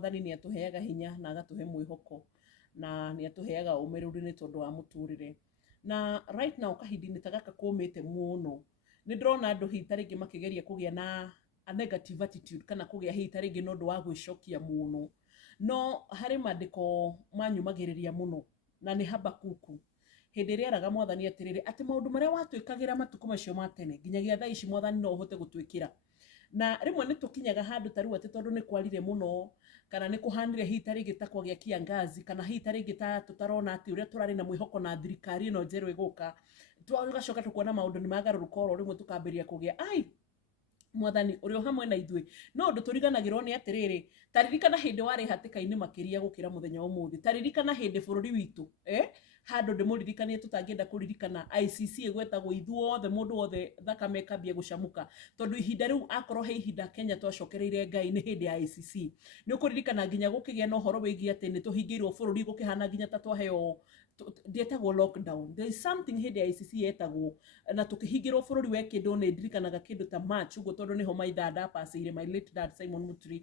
mwathani nĩ atũheaga hinya na agatuhe mwĩhoko na nĩ atũheaga ũmĩrĩru nĩ tondũ wa mũtũrĩre. Na right now kahinda-inĩ ta gaka kũmĩte mũno, nĩ ndĩrona andũ hihi ta rĩngĩ makĩgeria kũgĩa na a negative attitude kana kũgĩa hihi ta rĩngĩ nĩ ũndũ wa gwĩcokia mũno. No harĩ maandĩko manyumagĩrĩria mũno na nĩ Habakuku. Hĩndĩ ĩrĩa eraga mwathani atĩrĩrĩ atĩ maũndũ marĩa watwĩkagĩra matukũ macio ma tene nginyagia thaa ici mwathani no ũhote gũtwĩkĩra. Na rĩmwe nĩ tũkinyaga handũ ta rĩu atĩ tondũ nĩ kwarire mũno kana nĩ kũhanire hihi ta rĩngĩ ta kwagĩa kiangazi kana hihi ta rĩngĩ ta tũtarona atĩ ũrĩa tũrarĩ na mwĩhoko na thirikari ĩno njerũ ĩgũka, tũgacoka tũkona maũndũ nĩ magarũrũka oro rĩmwe tũkambĩrĩria kũgĩa mwathani ũrĩ o hamwe na ithuĩ. No ũndũ tũriganagĩrwo nĩ atĩrĩrĩ, ta ririkana hĩndĩ warĩ hatĩka-inĩ makĩria gũkĩra mũthenya ũmũthĩ. Ta ririkana hĩndĩ bũrũri witũ handũ ndĩmũririkanie tũtangĩenda kũririkana ICC ĩgwetagwo ithuothe mũndũ wothe thakame ĩkambia gũcamũka, tondũ ihinda rĩu akorwo he ihinda Kenya twacokereire Ngai nĩ hĩndĩ ya ICC. Nĩ ũkũririkana nginya gũkĩgĩa na ũhoro wĩgiĩ atĩ nĩ tũhingĩirwo bũrũri gũkĩhana nginya ta twaheo ndietagwo lockdown. There is something hĩndĩ ya ICC yetagwo na tũkĩhingĩrwo bũrũri we kĩndũ nĩ ndirikanaga kĩndũ ta March ũguo, tondũ niho my dad apacĩire, my late dad Simon Muturi,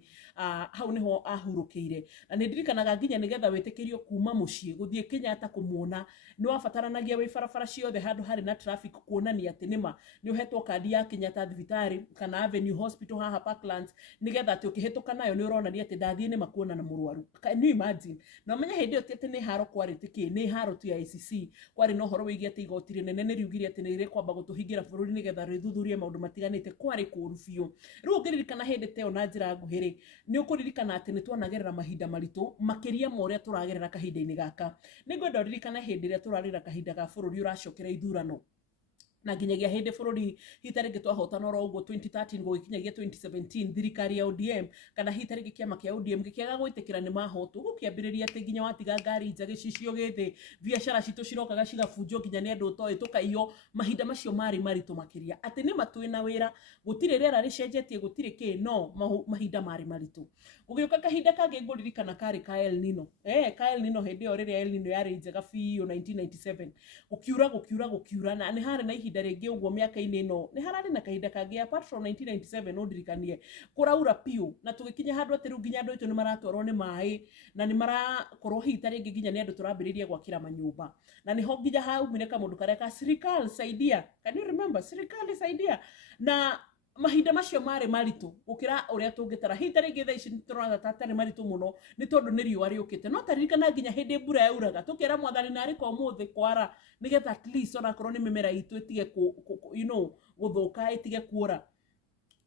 hau niho ahurũkĩire. Na nĩ ndirikanaga nginya nĩgetha wĩtĩkĩrio kuma mũciĩ gũthiĩ Kenyatta kũmuona nĩ wabataranagia wĩ barabara ciothe handũ harĩ na traffic kuonania atĩ nĩma nĩ ũhetwo kandi ya Kenyatta thibitarĩ kana Avenue Hospital haha Parklands, nĩgetha atĩ ũkĩhetũka nayo nĩ ũronania atĩ ndathiĩ nĩma kuona na mũrwaru. Can you imagine? Na ũmenye hĩndĩ ĩyo ti atĩ nĩ haro kwarĩte kĩ, nĩ haro tu ya ICC. Kwarĩ na ũhoro wĩgiĩ atĩ igoti rĩnene nĩ riugire atĩ nĩ rĩkwamba gũtũhingĩra bũrũri nĩgetha rĩthuthurie maũndũ matiganĩte. Kwarĩ kũũru biũ. Rĩu ũngĩririkana hĩndĩ ta ĩyo na njĩra nguhĩ-rĩ, nĩ ũkũririkana atĩ nĩ twanagerera mahinda maritũ makĩria ma ũrĩa tũragerera kahinda-inĩ gaka. Nĩ ngwenda ũririkane hĩndĩ ĩrĩa tũrarĩra kahinda ga bũrũri ũracokera ithurano na nginyagia hĩndĩ bũrũri hihi ta rĩngĩ twahotana oro ũguo 2013 gũgĩkinyagia 2017, thirikari ya ODM kana hihi ta rĩngĩ kĩama kĩa ODM gĩkĩaga gwĩtĩkĩra nĩ mahotwo, gũkĩambĩrĩria atĩ nginya watiga ngari nja gĩcicio gĩthĩ, biacara citũ cirokaga cigabunjwo nginya nĩ andũ ũtoĩ tũkaiywo. Mahinda macio marĩ maritũ makĩria atĩ nĩma twĩ na wĩra, gũtirĩ rĩera rĩcenjetie, gũtirĩ kĩ, no mahinda marĩ maritũ. Gũgĩũka kahinda kangĩ ngũririkana karĩ ka El Nino. Ka El Nino hĩndĩ ĩyo rĩrĩa El Nino yarĩ njega biũ 1997, gũkiura na nĩ harĩ na ihinda rĩngĩ ũguo mĩaka-inĩ ĩno nĩ hararĩ na kahinda kangĩ apart from 1997 ũndirikanie kũraura piũ na tũgĩkinya handũ atĩ rĩu nginya andũ aitũ nĩ maratwarwo nĩ maĩ na nĩ marakorwo hihi ta rĩngĩ nginya nĩ andũ tũrambĩrĩria gwakĩra manyũmba, na nĩho nginya haumire kamũndũ karĩa ka serikali saidia. Can you remember? Serikali saidia. Na mahinda macio marĩ maritũ gũkĩra ũrĩa tũngĩtara. Hihi ta rĩngĩ thaa ici tũrona ta tarĩ maritũ mũno nĩ tondũ nĩ riũa rĩũkĩte, no taririkana nginya hĩndĩ mbura yauraga tũkĩra mwathani narĩ kwa ũmũthĩ kwara, nĩgetha at least onakorwo nĩ mĩmera itũ ĩtige gũthũka, ĩtige kuora.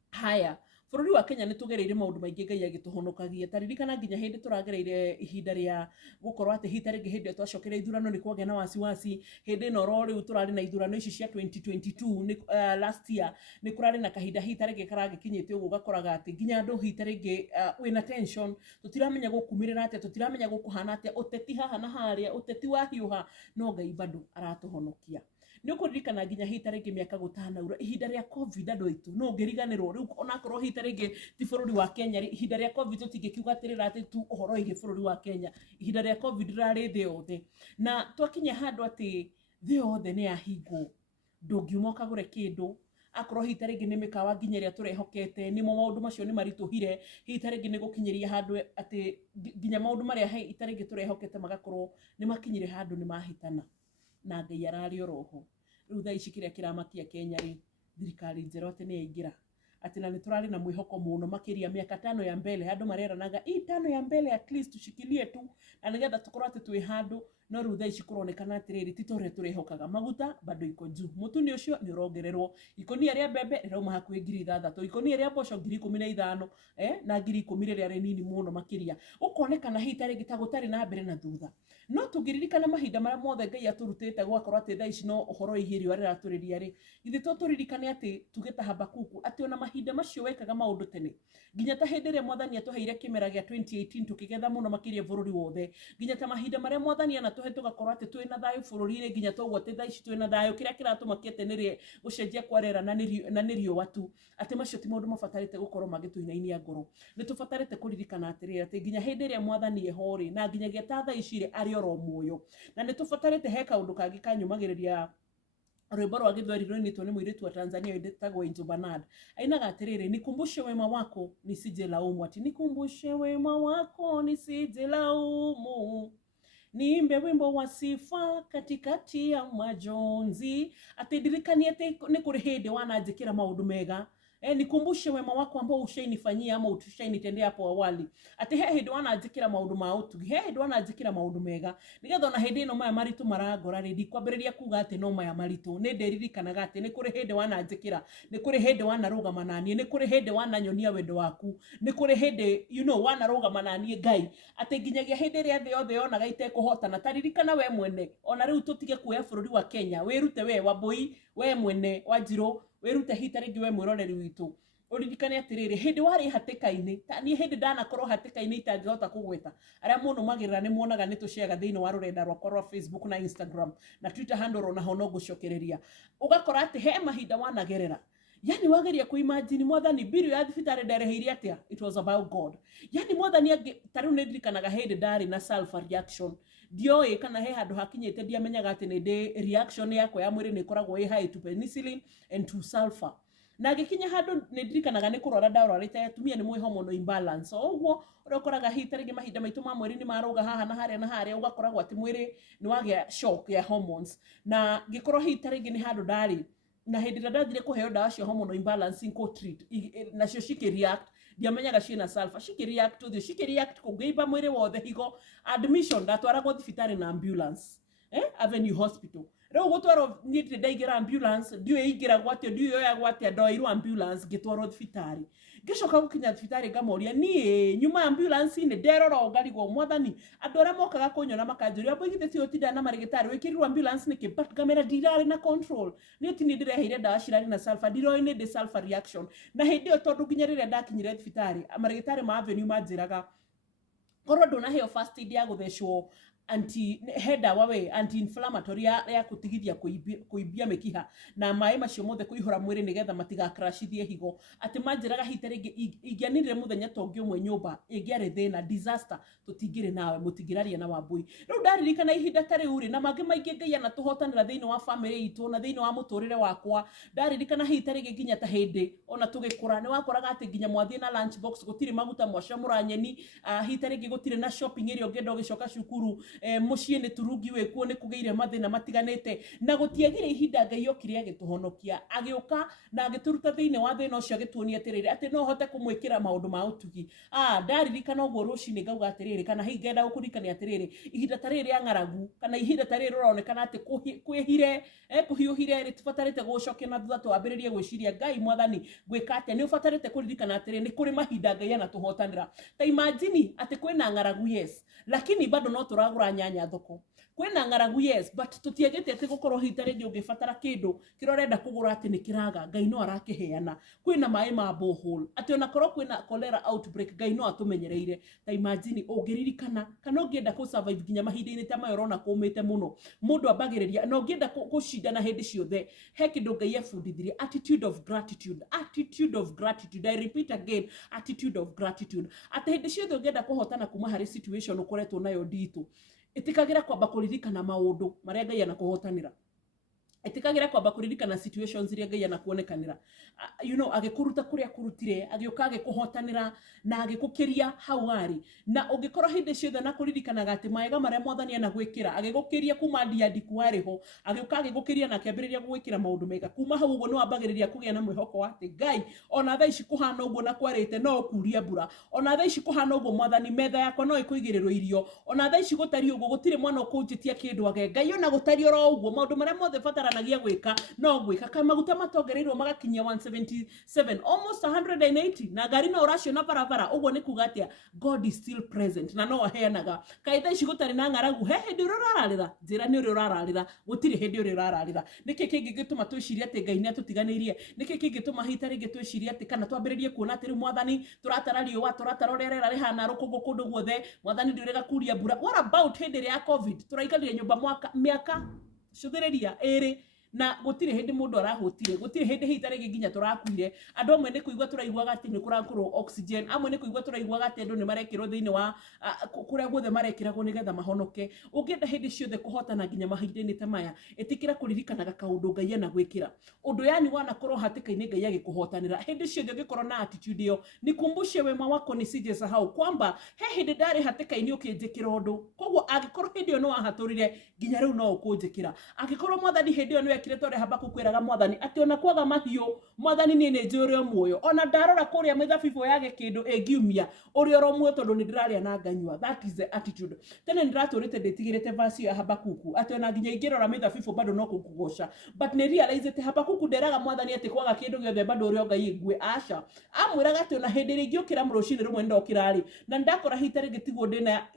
Haya, bũrũri wa Kenya nĩ tũgereire maũndũ maingĩ Ngai agĩtũhonokagia. Taririkana nginya hĩndĩ tũragereire ihinda rĩa gũkorwo atĩ hihi ta rĩngĩ hĩndĩ ĩyo twacokereire ithurano nĩ kwagĩa na wasiwasi. Hĩndĩ ĩno ro rĩu tũrarĩ na ithurano ici cia 2022 last year, nĩ kũrarĩ na kahinda hihi ta rĩngĩ karagĩkinyĩte ũguo gakoraga atĩ nginya andũ hihi ta rĩngĩ wĩna tension, tũtiramenya gũkumĩrĩra atĩa, tũtiramenya gũkũhana atĩa, ũteti haha na harĩa, ũteti wahiũha, no Ngai bado aratũhonokia. Nĩ ũkũririkana nginya hihi ta rĩngĩ mĩaka gũtanaura ihinda rĩa COVID andũ aitũ, no ũngĩriganĩrwo rĩu onakorwo hihi ta rĩngĩ ti bũrũri wa Kenya, ihinda rĩa COVID tũtingĩkiuga atĩrĩra atĩ tu ũhoro wĩgiĩ bũrũri wa Kenya, ihinda rĩa COVID rĩrarĩ thĩ yothe, na twakinya handũ atĩ thĩ yothe nĩ yahingwo, ndũngiuma ũkagũre kĩndũ, akorwo hihi ta rĩngĩ nĩ mĩkawa nginya ĩrĩa tũrehokete, nĩmo maũndũ macio nĩ maritũhire, hihi ta rĩngĩ nĩ gũkinyĩria handũ atĩ nginya maũndũ marĩa hihi ta rĩngĩ tũrehokete magakorwo nĩ makinyire handũ nĩ mahĩtana, na Ngai ararĩ oroho. Rĩu thaa ici kĩrĩa kĩramakia Kenya rĩ, thirikari njerũ atĩ nĩ yaingĩra, atĩ na nĩ tũrarĩ na mwĩhoko mũno makĩria mĩaka 5 ya mbele, andũ mareranaga 5 ya mbele at least tushikilie tu, na nĩgetha tũkorwo atĩ twĩ handũ. No rĩu thaa ici kũronekana atĩrĩrĩ ti torĩa tũrehokaga, maguta bado iko juu, mũtu nĩ ũcio nĩ ũrongererwo, ikũnia rĩa mbembe rĩrauma hakuhĩ 6,000, ikũnia rĩa mboco 15,000, na 10,000 rĩrĩa rĩnini mũno makĩria. Ũkonekana hihi ta rĩngĩ ta gũtarĩ na mbere na thutha. No tũngĩririkana mahinda marĩa mothe Ngai atũrutĩte gwakorwo atĩ thaa ici no ũhoro wĩgiĩ riũa rĩratũrĩria rĩ, githĩ to tũririkane atĩ tuge ta Habakuku atĩ ona mahinda macio wekaga maũndũ tene, nginya ta hĩndĩ ĩrĩa mwathani atũheire kĩmera gĩa 2018 tũkĩgetha mũno makĩria bũrũri wothe, nginya ta mahinda marĩa mwathani anatũhe tũgakorwo atĩ twĩ na thayũ bũrũri-inĩ, nginya toguo atĩ thaa ici twĩ na thayũ, kĩrĩa kĩratũmakia atĩ nĩ gũcenjia kwa rĩera na nĩ riũa tu, atĩ macio ti maũndũ mabatarĩte gũkorwo magĩtũinainia ngoro. Nĩ tũbatarĩte kũririkana atĩrĩrĩ atĩ nginya hĩndĩ ĩrĩa mwathani eho rĩ, na nginyagia ta thaa ici rĩ arĩ oro muoyo, na nĩ tũbatarĩte he kaũndũ kangĩ kanyumagĩrĩria rwimbo rwa githweri rũinĩtwo nĩ mũirĩtu wa Tanzania wĩtagwo Angel Bernard ainaga atĩrĩrĩ, nikumbushe wema wako nisije laumu, ati nikumbushe wema wako nisije laumu, niimbe wimbo wa sifa katikati ya majonzi, ati ndirikanie ati nĩ kũrĩ hĩndĩ wananjĩkĩra maũndũ mega, nikumbushe wema wako ambao ushainifanyia ama ushainitendea hapo awali, ati he hĩndĩ wananjĩkĩra maũndũ ma ũtugi, he hĩndĩ wananjĩkĩra maũndũ mega, nigetha ona hĩndĩ ĩno maya maritũ marangora rĩ ndikwambĩrĩria kuga atĩ no maya maritũ, nĩ nderirikanaga atĩ nĩ kũrĩ hĩndĩ wananjĩkĩra, nĩ kũrĩ hĩndĩ wanarũgama naniĩ, nĩ kũrĩ hĩndĩ wananyonia wendo waku, nĩ kũrĩ hĩndĩ wanarũgama naniĩ Ngai, atĩ nginyagia hĩndĩ ĩrĩa thĩ yothe yonaga itekũhotana, taririkana we mwene, ona rĩu tũtige kuoya bũrũri wa Kenya, wĩrute we Wambui, we mwene Wanjirũ, wĩrute hita rĩngĩ we mwĩroreri witũ, uririkane atĩrĩrĩ, hĩndĩ warĩ hatĩka-inĩ, niĩ hĩndĩ ndanakorwo hatĩka-inĩ itangĩhota kũgweta, arĩa mũnũmagĩrĩra nĩ muonaga nĩ tũceaga thĩinĩ wa rũrenda rwakwa rwa Facebook na Instagram na Twitter handle onaho no ngũcokereria, ũgakora atĩ he mahinda wanagerera, yani wageria kuimagine mwathani biru ya thibitarĩ ndereheire atĩa, it was about God. Yani mwathani tarĩu nĩ ndirikanaga hĩndĩ ndarĩ na sulfur reaction, ndioĩ kana he handũ hakinyĩte ndiamenyaga atĩ nĩ ndĩ reaction yakwa ya mwĩrĩ nĩ ĩkoragwo ĩ high to penicillin and to sulfur, na gikinya handu nĩ ndirikanaga nĩ kũrwara ndarwarĩte, atumia nĩ mwĩ hormone imbalance, oguo ũrakoraga hita rĩngĩ mahinda maitũ ma mwĩrĩ nĩ marũga haha na harĩa ũgakoragwo atĩ mwĩrĩ nĩ wagĩa shock ya hormones, na ngĩkorwo hita rĩngĩ nĩ handũ ndarĩ na hĩndĩ ĩrĩa ndathire kũheo ndawa cia hormone imbalance treat nacio cikĩreact, ndiamenyaga ciĩna sulfur, cikĩreact ũthiũ, cikĩreact kũngĩimba mwĩrĩ wothe, higo, admission, ndatwaragwo thibitarĩ na ambulance, Avenue Hospital. Rĩu gũtwarwo niĩ ndĩ ndaingĩra ambulance, ndiũĩ ingĩragwo atĩa, ndiũĩ yoyagwo atĩa, ndoeirwo ambulance ngĩtwarwo thibitarĩ. Ngĩcoka gũkinya thibitarĩ ngamoria, niĩ nyuma ambulance-inĩ nderora ngarigwo mwathani, andũ arĩa mokaga kũnyona makanjũria mbũi githĩ ti ũtinda na marĩgĩtarĩ wĩkĩrirwo ambulance nĩkĩ, but ngamera ndirarĩ na control, nĩ ti nĩ ndĩreheire ndawa cirarĩ na sulfur, ndiroĩ nĩ ndĩ sulfur reaction, na hĩndĩ ĩyo tondũ nginya rĩrĩa ndakinyire thibitarĩ marĩgĩtarĩ ma Avenue manjĩraga korwo ndũnaheo first aid ya gũthecwo anti-inflammatory ya kutigithia kuibia mĩkiha na maĩ macio mothe kũihũra mwĩrĩ nigetha matigakrashithie higo, atĩ manjĩraga hita rĩngĩ ingĩanire mũthenya ta ũngĩ ũmwe nyũmba ĩngĩarĩ thĩna disaster, tũtingĩrĩ nawe, mũtingĩraria na Wambui. Rĩu ndaririkana ihinda ta rĩu na mangĩ maingĩ Ngai anatũhotanĩra thĩinĩ wa family itũ na thĩinĩ wa mũtũrĩre wakwa, ndaririkana hita rĩngĩ nginya ta hĩndĩ ona tũgĩkũra nĩ wakoraga atĩ nginya mwathiĩ na lunch box gũtirĩ maguta mwacamũra nyeni, hita rĩngĩ gũtirĩ na shopping ĩrĩa ũngĩenda ũgĩcoka cukuru, muciĩ nĩ turungi wĩkuo nĩ kũgĩire mathĩna matiganĩte, na gũtiagire ihinda Ngai okire agĩtũhonokia, agĩũka na agĩtũruta thĩinĩ wa thĩna ũcio, agĩtuonia atĩrĩrĩ atĩ no hote kũmwĩkĩra maũndũ ma ũtugi. Ndaririkana ũguo rũcinĩ ngauga atĩrĩrĩ, kana hihi ngenda gũkũririkania atĩrĩrĩ, ihinda ta rĩrĩ rĩa ng'aragu kana ihinda ta rĩrĩ rũronekana atĩ kwĩhire kũhiũhire rĩtibatarĩte gũcokia na thutha twambĩrĩrie gwĩciria Ngai mwathani gwĩka atĩa, nĩ ũbatarĩte kũririkana atĩrĩrĩ nĩ kũrĩ mahinda Ngai anatũhotanĩra. Ta imagine atĩ kwĩna ng'aragu, yes, lakini bado no tũragũra nyanya thoko, kwĩna ng'aragu, yes, but tũtiagĩte atĩ gũkorwo hita rĩngĩ ũngĩbatara kĩndũ kĩrĩa ũrenda kũgũra atĩ nĩ kĩraga, Ngai no arakĩheana. Kwĩna maĩ ma borehole, atĩ ona korwo kwĩna cholera outbreak Ngai no atũmenyereire. Ta imagine ũngĩririkana kana ũngĩenda kũ survive nginya mahinda-inĩ ta maya ũrona kũmĩte mũno, mũndũ ambagĩrĩria na ũngĩenda gũcindana hĩndĩ ciothe, he kĩndũ Ngai ebundithirie, attitude of gratitude, attitude of gratitude. I repeat again, attitude of gratitude. Atĩ hĩndĩ ciothe ũngĩenda kũhotana kuma harĩ situation ũkoretwo nayo nditũ, ĩtĩkagĩra kwamba kũririkana maũndũ marĩa Ngai anakũhotanĩra, ĩtĩkagĩra kwamba kũririkana situations iria Ngai anakuonekanĩra, agĩkũruta kũrĩa kũrutire, agĩũka agĩkũhotanĩra na agĩkũkĩria hau arĩ, na ũngĩkorwo hĩndĩ ciothe na kũririkanaga atĩ maega marĩa mwathani anagwĩkĩra, agĩgũkĩria kuma ndiandiku warĩho, agĩũka agĩgũkĩria na akĩambĩrĩria gũgwĩkĩra maũndũ mega, kuma hau ũguo nĩ wambagĩrĩria kũgĩa na mwĩhoko atĩ Ngai ona thaa ici kũhana ũguo na kwarĩte no ũkuria mbura, ona thaa ici kũhana ũguo mwathani metha yakwa no ĩkũigĩrĩrwo irio, ona thaa ici gũtari ũguo gũtirĩ mwana ũkũnjĩtia kĩndũ age, Ngai ona gũtari oro ũguo maũndũ marĩa mothe bataranagia gwĩka no gwĩka. Kaĩ maguta matongereirwo magakinyia 177, almost 180, na ngari no ũraciona barabara, ũguo nĩ kuga atĩa God is still present na no aheanaga. Kaĩ thaa ici gũtarĩ na ng'aragu, he hĩndĩ ũrĩa ũrararĩra, njĩra nĩ ũrĩa ũrararĩra, gũtirĩ hĩndĩ ũrĩa ũrararĩra. Nĩkĩ kĩngĩ gĩtũma twĩcirie atĩ Ngai nĩ atũtiganĩirie? Nĩkĩ kĩngĩtũma hita rĩngĩ twĩcirie atĩ kana twambĩrĩrie kuona atĩ rĩu mwathani tũratara riũa, tũratara ũrĩa rĩera rĩhana rũkũngũ kũndũ guothe, mwathani ndĩrega kuria mbura? What about hĩndĩ ĩrĩa ya COVID tũraikarire nyũmba mĩaka cũthĩrĩria ĩrĩ na gutire hindi mundu arahutire gutire hindi hitare ginya turakuire andu amwe ni kuigwa turaigwaga ati ni kurakorwo oxygen amwe ni kuigwa turaigwaga ati andu ni marekirwo thiini wa kuria guothe marekiragwo nigetha mahonoke ungienda hindi ciothe kuhotana ginya mahinda-ini ta maya itikira kuririkanaga kaundu Ngai ana gwikira undu yani wanakorwo hatika-ini Ngai agikuhotanira hindi ciothe ungikorwo na attitude iyo nikumbushe wema wako nisijisahau kwamba he hindi ndari hatika-ini ukinjikira undu koguo agikorwo hindi iyo no wahaturire ginya riu no ukunjikira agikorwo mwathani hindi iyo no ekire tore Habakuku kwiraga mwathani ati ona kwaga mahiu mwathani ni njuri o muoyo ona ndarora kuria mithabibu yage kindu engiumia uri oro muoyo tondu ni ndiraria na nganyua. That is the attitude. Tene ndiraturite nditigirite verse ya Habakuku ati ona ginya ingirora mithabibu bado no kukugoca but ni realize ati Habakuku nderaga mwathani ati kwaga kindu giothe bado uri o Ngai ingwe aca amwiraga ati ona hindi ringi ukira murucini rumwe ndokirari na ndakora hitari gitigwo ndina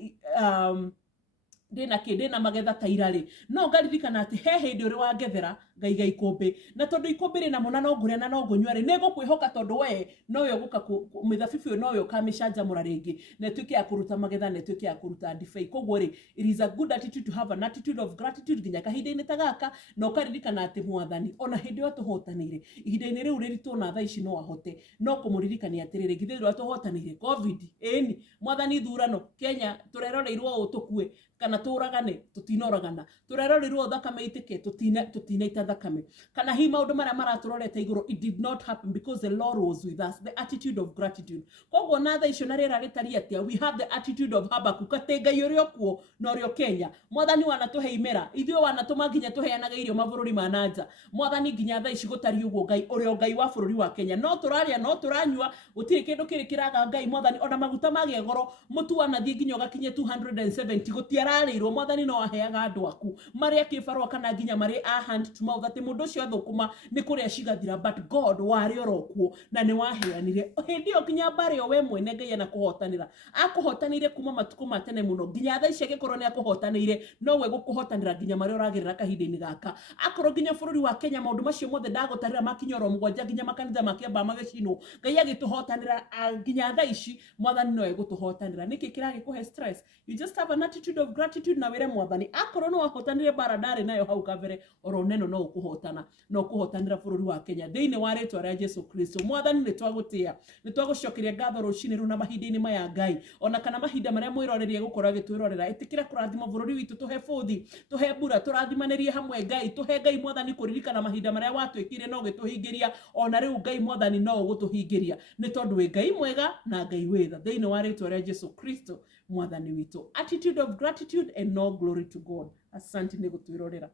magetha tairari no ngaririkana ati he hindi uri wangethera ngaiga ikumbi na tondu ikumbi rina mona no nguria na no ngunywa ri nego kwihoka tondu we no yo guka mithabibu no yo kamishanjamura ringi na tuki ya kuruta magetha na tuki ya kuruta ndibei koguo ri it is a good attitude to have an attitude of gratitude ginya kahinda-ini ta gaka no karirikana ati mwathani ona hindi yo tuhotanire ihinda-ini riu riritu na thaa ici no ahote no kumuririkania atiriri githirwa tuhotanire covid eni mwathani thurano Kenya tureroreirwo utukue kana turagane tutinoragana tureroreirwo thakame itike tutinaita thakame kana hi maundu maria maraturorete iguru it did not happen because the Lord was with us. The attitude of gratitude koguo na thaa icio na rira ritari atia we have the attitude of Habakuku ati Ngai uri okuo na uri o Kenya mwathani wanatuhe imera ithio wanatuma nginya tuheanaga irio mabururi ma nanja mwathani nginya thaa ici gutari uguo Ngai uri o Ngai wa bururi wa Kenya no turaria no turanyua gutire kindu kiri kiraga Ngai mwathani ona maguta mage goro mutu wanathie nginya gakinye 270 gutiararirwo mwathani no aheaga andu aku maria kibarwa kana nginya mari a hand to mouth ati mundu cio athukuma ni kuria cigathira but God wari orokuo na ni waheanire hindi yo kinya bare o we mwene Ngai na kuhotanira akuhotanire kuma matuku matene muno nginya thaa ici gikorwo ni akuhotanire no we gukuhotanira nginya mari uragirira kahinda-ini gaka akorwo nginya bururi wa Kenya maundu macio mothe ndagutarira makinyoro mugwanja nginya makanitha makiamba magicino Ngai agituhotanira nginya thaa ici mwathani no egutuhotanira niki kiragikuhe stress you just have an attitude of gratitude na wire mwathani akorwo no wahotanire bara ndari nayo hau kabere oro neno no ukuhotana no kuhotanira bururi wa Kenya thiini wa ritwa ria Jesu Kristo mwathani ni twagutia ni twagucokeria ngatho rucini runa mahinda-ini maya Ngai ona kana mahinda maria mwirorerie gukorwo agitwirorera itikira kurathima bururi witu tuhe futhi tuhe mbura turathimanerie hamwe Ngai tuhe Ngai mwathani kuririkana mahinda maria watwikire no gituhingiria ona riu Ngai mwathani no gutuhingiria ni tondu we Ngai mwega na Ngai witha thiini wa ritwa ria Jesu Kristo mwathani witu. Attitude of gratitude and no glory to God. Asante ni gutwirorera.